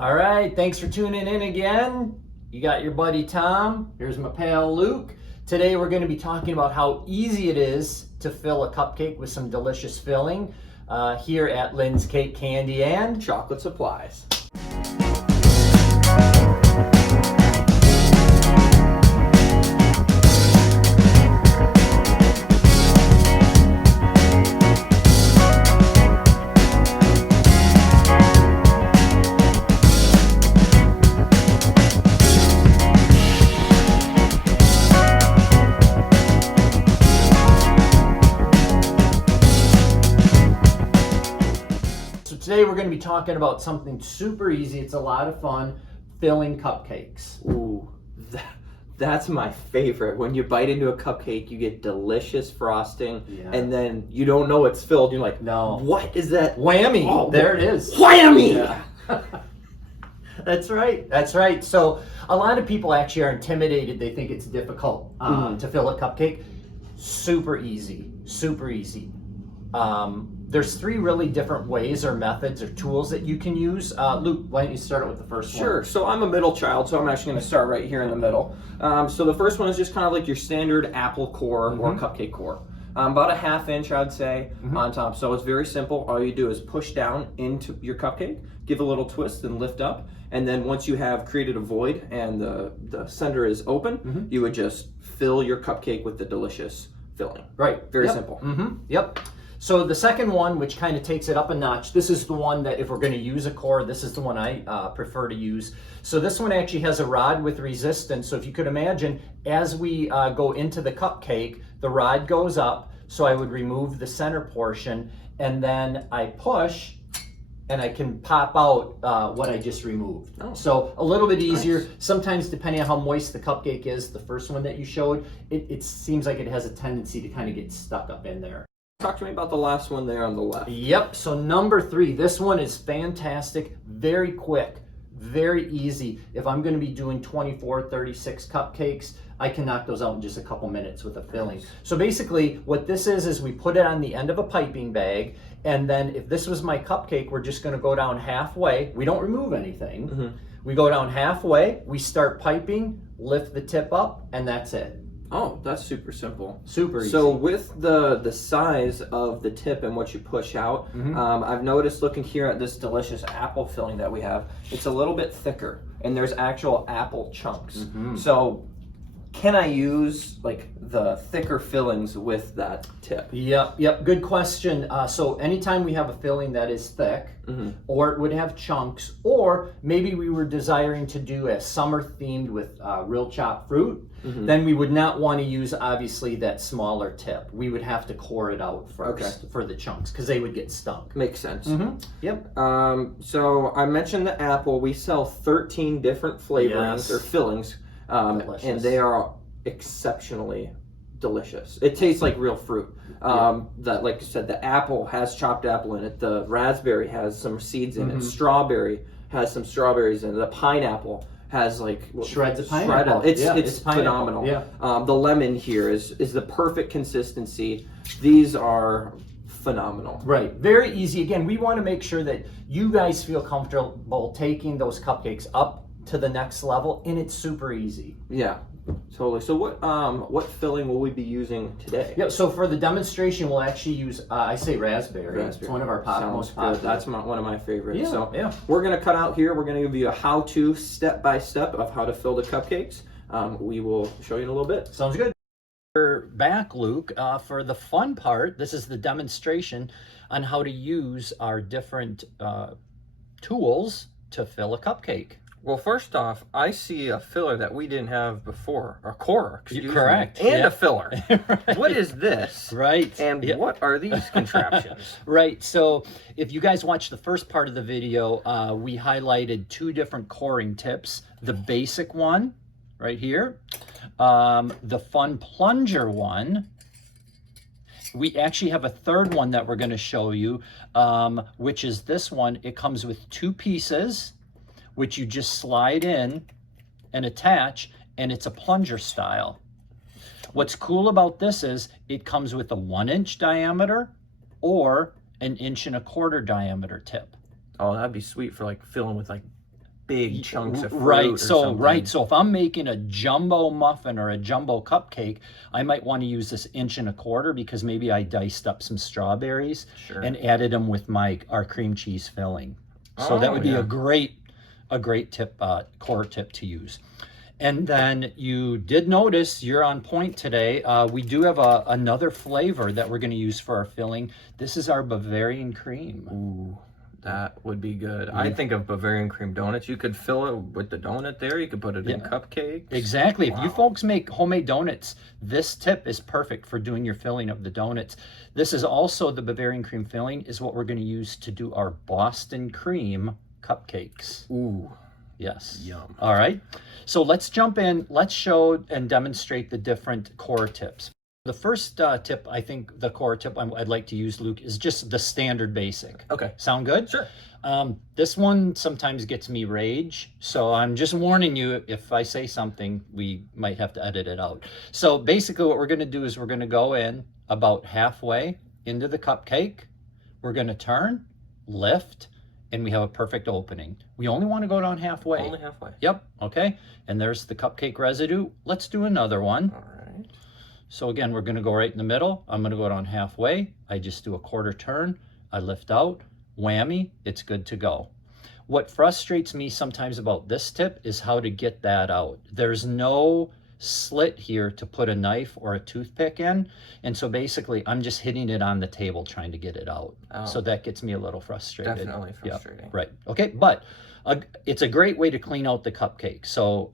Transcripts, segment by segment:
All right, thanks for tuning in again. You got your buddy Tom. Here's my pal Luke. Today we're going to be talking about how easy it is to fill a cupcake with some delicious filling here at Lynn's Cake Candy and Chocolate Supplies. Today we're going to be talking about something super easy. It's a lot of fun, filling cupcakes. Ooh, that's my favorite. When you bite into a cupcake, you get delicious frosting, and then you don't know it's filled. You're like, no, what is that? Whammy! Oh, there it is. Whammy! Yeah. That's right. That's right. So a lot of people actually are intimidated. They think it's difficult to fill a cupcake. Super easy. Super easy. There's three really different ways or methods or tools that you can use. Luke, why don't you start with the first one? Sure. So I'm a middle child, so I'm actually going to start right here in the middle. So the first one is just kind of like your standard apple core or cupcake core. About a 1/2 inch, I'd say, on top. So it's very simple. All you do is push down into your cupcake, give a little twist, and lift up. And then once you have created a void and the center is open, you would just fill your cupcake with the delicious filling. Right. Very simple. Yep. So the second one, which kind of takes it up a notch, this is the one that if we're going to use a core, this is the one I prefer to use. So this one actually has a rod with resistance. So if you could imagine, as we go into the cupcake, the rod goes up. So I would remove the center portion, and then I push, and I can pop out what I just removed. Oh. So a little bit easier. Nice. Sometimes, depending on how moist the cupcake is, the first one that you showed, it seems like it has a tendency to kind of get stuck up in there. Talk to me about the last one there on the left. Yep, so number 3, this one is fantastic, very quick, very easy. If I'm going to be doing 24, 36 cupcakes, I can knock those out in just a couple minutes with a filling. So basically what this is we put it on the end of a piping bag, and then if this was my cupcake, we're just going to go down halfway. We don't remove anything. We go down halfway, we start piping, lift the tip up, and that's it. Oh, that's super simple. Super easy. So with the size of the tip and what you push out, I've noticed looking here at this delicious apple filling that we have, it's a little bit thicker, and there's actual apple chunks. So can I use like the thicker fillings with that tip? Yep, good question. So anytime we have a filling that is thick, or it would have chunks, or maybe we were desiring to do a summer themed with real chopped fruit, then we would not want to use obviously that smaller tip. We would have to core it out first for the chunks because they would get stuck. Makes sense. Yep. So I mentioned the apple. We sell 13 different flavorings or fillings. And they are exceptionally delicious. It tastes like real fruit. That, like I said, the apple has chopped apple in it. The raspberry has some seeds in it. Strawberry has some strawberries in it. The pineapple has like shreds of pineapple. It's phenomenal. The lemon here is the perfect consistency. These are phenomenal. Right, very easy. Again, we want to make sure that you guys feel comfortable taking those cupcakes up to the next level, and it's super easy. Yeah, totally. So what filling will we be using today? Yeah, so for the demonstration, we'll actually use I say raspberry. It's one of our most popular. That's one of my favorites. Yeah, so we're gonna cut out here. We're gonna give you a how-to step-by-step of how to fill the cupcakes. We will show you in a little bit. Sounds good. We're back, Luke, for the fun part. This is the demonstration on how to use our different tools to fill a cupcake. Well, first off, I see a filler that we didn't have before, a core, Correct. And a filler. Right. What is this? Right. And what are these contraptions? Right. So if you guys watched the first part of the video, we highlighted 2 different coring tips. The basic one, right here. The fun plunger one. We actually have a third one that we're going to show you, which is this one. It comes with 2 pieces, which you just slide in and attach, and it's a plunger style. What's cool about this is it comes with a 1-inch diameter or an 1.25-inch diameter tip. Oh, that'd be sweet for like filling with like big chunks of fruit right. or So something. right. So if I'm making a jumbo muffin or a jumbo cupcake, I might want to use this 1.25 inch because maybe I diced up some strawberries Sure. and added them with our cream cheese filling. So that would be yeah. a great tip, core tip to use. And then you did notice, you're on point today. We do have another flavor that we're going to use for our filling. This is our Bavarian cream. Ooh, that would be good. I think of Bavarian cream donuts. You could fill it with the donut there. You could put it in cupcakes. Exactly. Wow. If you folks make homemade donuts, this tip is perfect for doing your filling of the donuts. This is also the Bavarian cream filling is what we're going to use to do our Boston cream cupcakes. Ooh. Yes. Yum. All right. So let's jump in. Let's show and demonstrate the different core tips. The first tip, I think the core tip I'd like to use, Luke, is just the standard basic. Okay. Sound good? Sure. This one sometimes gets me rage. So I'm just warning you, if I say something, we might have to edit it out. So basically what we're going to do is we're going to go in about halfway into the cupcake. We're going to turn, lift, and we have a perfect opening. We only want to go down halfway. Only halfway. Yep. Okay. And there's the cupcake residue. Let's do another one. All right. So again, we're going to go right in the middle. I'm going to go down halfway. I just do a quarter turn. I lift out. Whammy. It's good to go. What frustrates me sometimes about this tip is how to get that out. There's no slit here to put a knife or a toothpick in. And so basically I'm just hitting it on the table trying to get it out. Oh. So that gets me a little frustrated. Definitely frustrating. Yep. Right. Okay. But it's a great way to clean out the cupcake. So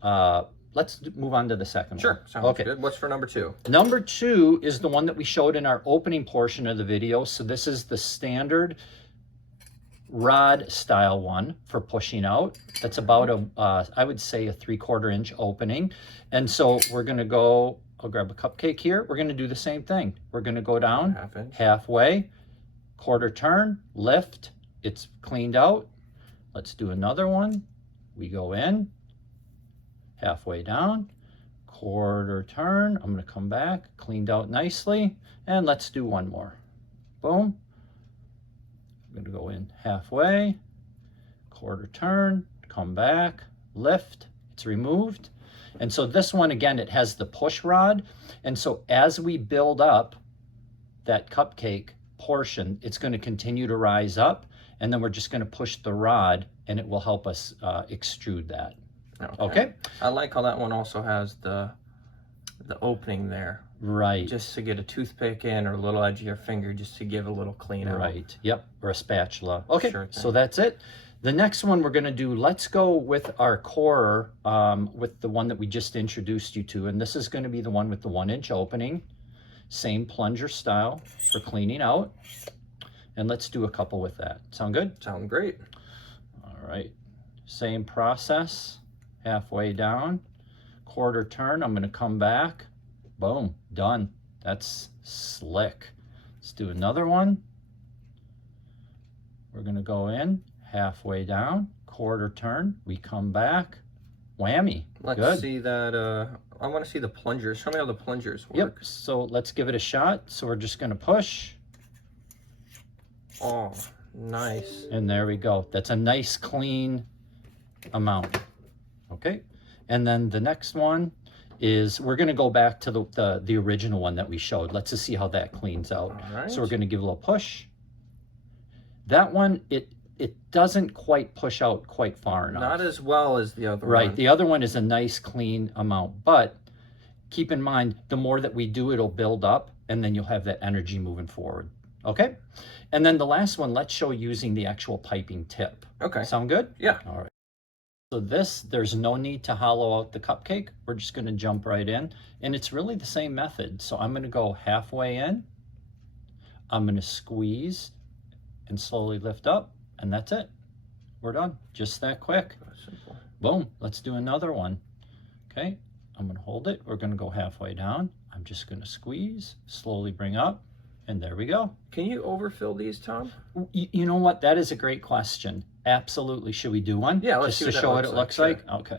let's move on to the second one. Sure. Sounds good. What's for number 2? Number 2 is the one that we showed in our opening portion of the video. So this is the standard rod style one for pushing out. That's about I would say a 3/4 inch opening. And so we're going to go, I'll grab a cupcake here. We're going to do the same thing. We're going to go down halfway, quarter turn, lift. It's cleaned out. Let's do another one. We go in, halfway down, quarter turn. I'm going to come back, cleaned out nicely. And let's do one more. Boom. I'm going to go in halfway, quarter turn, come back, lift, it's removed. And so this one, again, it has the push rod. And so as we build up that cupcake portion, it's going to continue to rise up. And then we're just going to push the rod and it will help us extrude that. Okay. I like how that one also has the opening there. Right. Just to get a toothpick in or a little edge of your finger just to give a little clean out. Right. Yep. Or a spatula. Okay. Sure So that's it. The next one we're going to do, let's go with our core, with the one that we just introduced you to. And this is going to be the one with the 1-inch opening. Same plunger style for cleaning out. And let's do a couple with that. Sound good? Sound great. All right. Same process. Halfway down. Quarter turn. I'm going to come back. Boom, done. That's slick. Let's do another one. We're going to go in, halfway down, quarter turn. We come back. Whammy. Let's see that. I want to see the plungers. Show me how the plungers work. Yep. So let's give it a shot. So we're just going to push. Oh, nice. And there we go. That's a nice clean amount. Okay. And then the next one is we're going to go back to the original one that we showed. Let's just see how that cleans out. All right. So we're going to give a little push. That one, it doesn't quite push out quite far enough. Not as well as the other one. Right. The other one is a nice clean amount. But keep in mind, the more that we do, it'll build up and then you'll have that energy moving forward. Okay. And then the last one, let's show using the actual piping tip. Okay. Sound good? Yeah. All right. So there's no need to hollow out the cupcake. We're just going to jump right in. And it's really the same method. So I'm going to go halfway in. I'm going to squeeze and slowly lift up. And that's it. We're done. Just that quick. Simple. Boom. Let's do another one. Okay. I'm going to hold it. We're going to go halfway down. I'm just going to squeeze, slowly bring up. And there we go. Can you overfill these, Tom? You know what? That is a great question. Absolutely. Should we do one? Yeah, let's just to show what it looks like. Sure. Okay.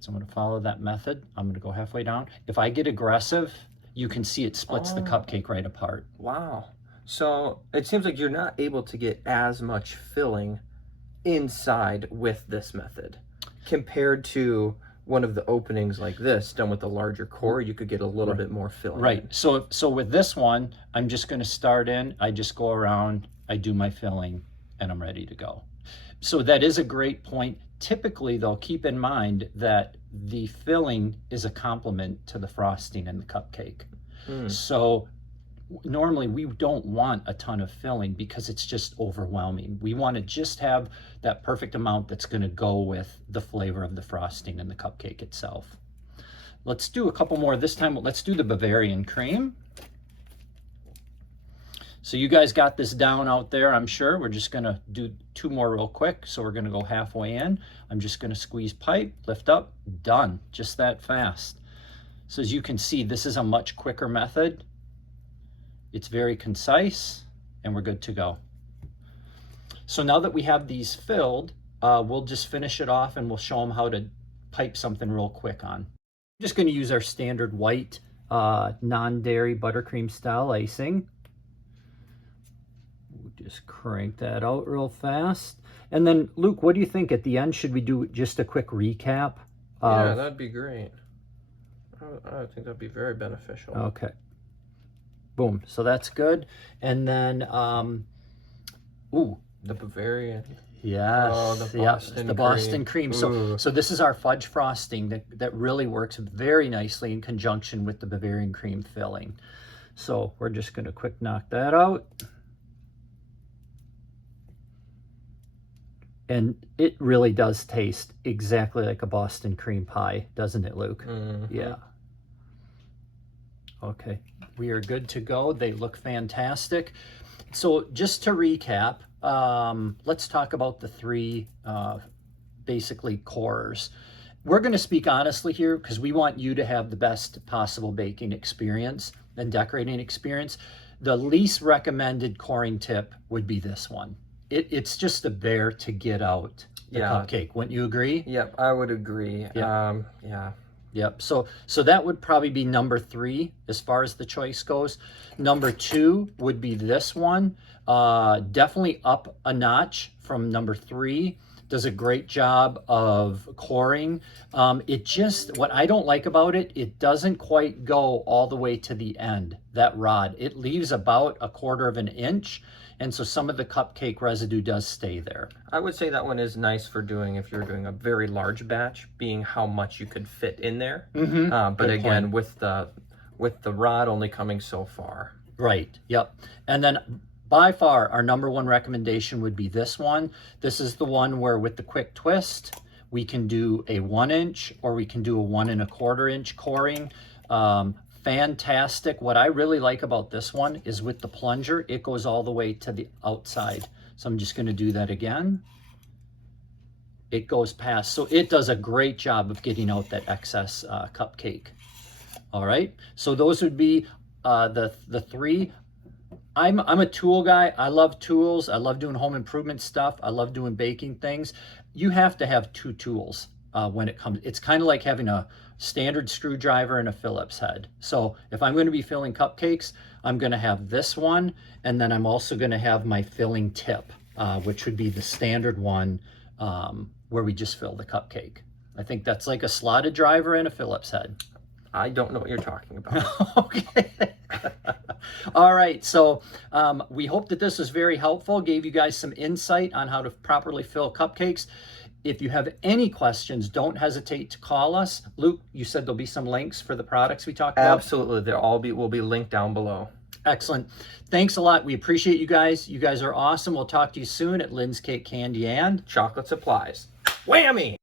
So I'm going to follow that method. I'm going to go halfway down. If I get aggressive, you can see it splits the cupcake right apart. Wow. So it seems like you're not able to get as much filling inside with this method compared to one of the openings like this done with a larger core. You could get a little bit more filling. Right. So with this one, I'm just going to start in. I just go around, I do my filling, and I'm ready to go. So that is a great point. Typically, though, keep in mind that the filling is a complement to the frosting in the cupcake. So normally we don't want a ton of filling because it's just overwhelming. We want to just have that perfect amount that's going to go with the flavor of the frosting and the cupcake itself. Let's do a couple more this time. Let's do the Bavarian cream. So you guys got this down out there, I'm sure. We're just going to do 2 more real quick. So we're going to go halfway in. I'm just going to squeeze pipe, lift up, done. Just that fast. So as you can see, this is a much quicker method. It's very concise, and we're good to go. So now that we have these filled, we'll just finish it off and we'll show them how to pipe something real quick on. I'm just going to use our standard white non-dairy buttercream style icing. We'll just crank that out real fast. And then, Luke, what do you think at the end? Should we do just a quick recap? Yeah, that'd be great. I think that'd be very beneficial. Okay. Boom. So that's good. And then, ooh, the Bavarian. Yes. Oh, the Boston cream. So this is our fudge frosting that really works very nicely in conjunction with the Bavarian cream filling. So we're just going to quick knock that out. And it really does taste exactly like a Boston cream pie, doesn't it, Luke? Yeah. Okay, we are good to go. They look fantastic. So just to recap, let's talk about the 3 basically cores. We're going to speak honestly here because we want you to have the best possible baking experience and decorating experience. The least recommended coring tip would be this one. It's just a bear to get out the cupcake. Wouldn't you agree? Yep, I would agree. Yeah. Yeah. Yep. So that would probably be number 3 as far as the choice goes. Number 2 would be this one. Definitely up a notch from number 3. Does a great job of coring. It just, what I don't like about it, it doesn't quite go all the way to the end, that rod. It leaves about 1/4 of an inch. And so some of the cupcake residue does stay there. I would say that one is nice for doing if you're doing a very large batch, being how much you could fit in there. But Good again, point. with the rod only coming so far. Right. Yep. And then by far our number 1 recommendation would be this one. This is the one where with the quick twist, we can do a 1 inch or we can do a 1 1/4 inch coring. Fantastic. What I really like about this one is with the plunger, it goes all the way to the outside. So I'm just going to do that again. It goes past. So it does a great job of getting out that excess cupcake. All right. So those would be the 3. I'm a tool guy. I love tools. I love doing home improvement stuff. I love doing baking things. You have to have 2 tools when it comes. It's kind of like having a standard screwdriver and a Phillips head. So if I'm going to be filling cupcakes, I'm going to have this one, and then I'm also going to have my filling tip, which would be the standard one where we just fill the cupcake. I think that's like a slotted driver and a Phillips head. I don't know what you're talking about. Okay. All right. So we hope that this was very helpful, gave you guys some insight on how to properly fill cupcakes. If you have any questions, don't hesitate to call us. Luke, you said there'll be some links for the products we talked about? Absolutely. Will be linked down below. Excellent. Thanks a lot. We appreciate you guys. You guys are awesome. We'll talk to you soon at Lynn's Cake Candy and Chocolate Supplies. Whammy!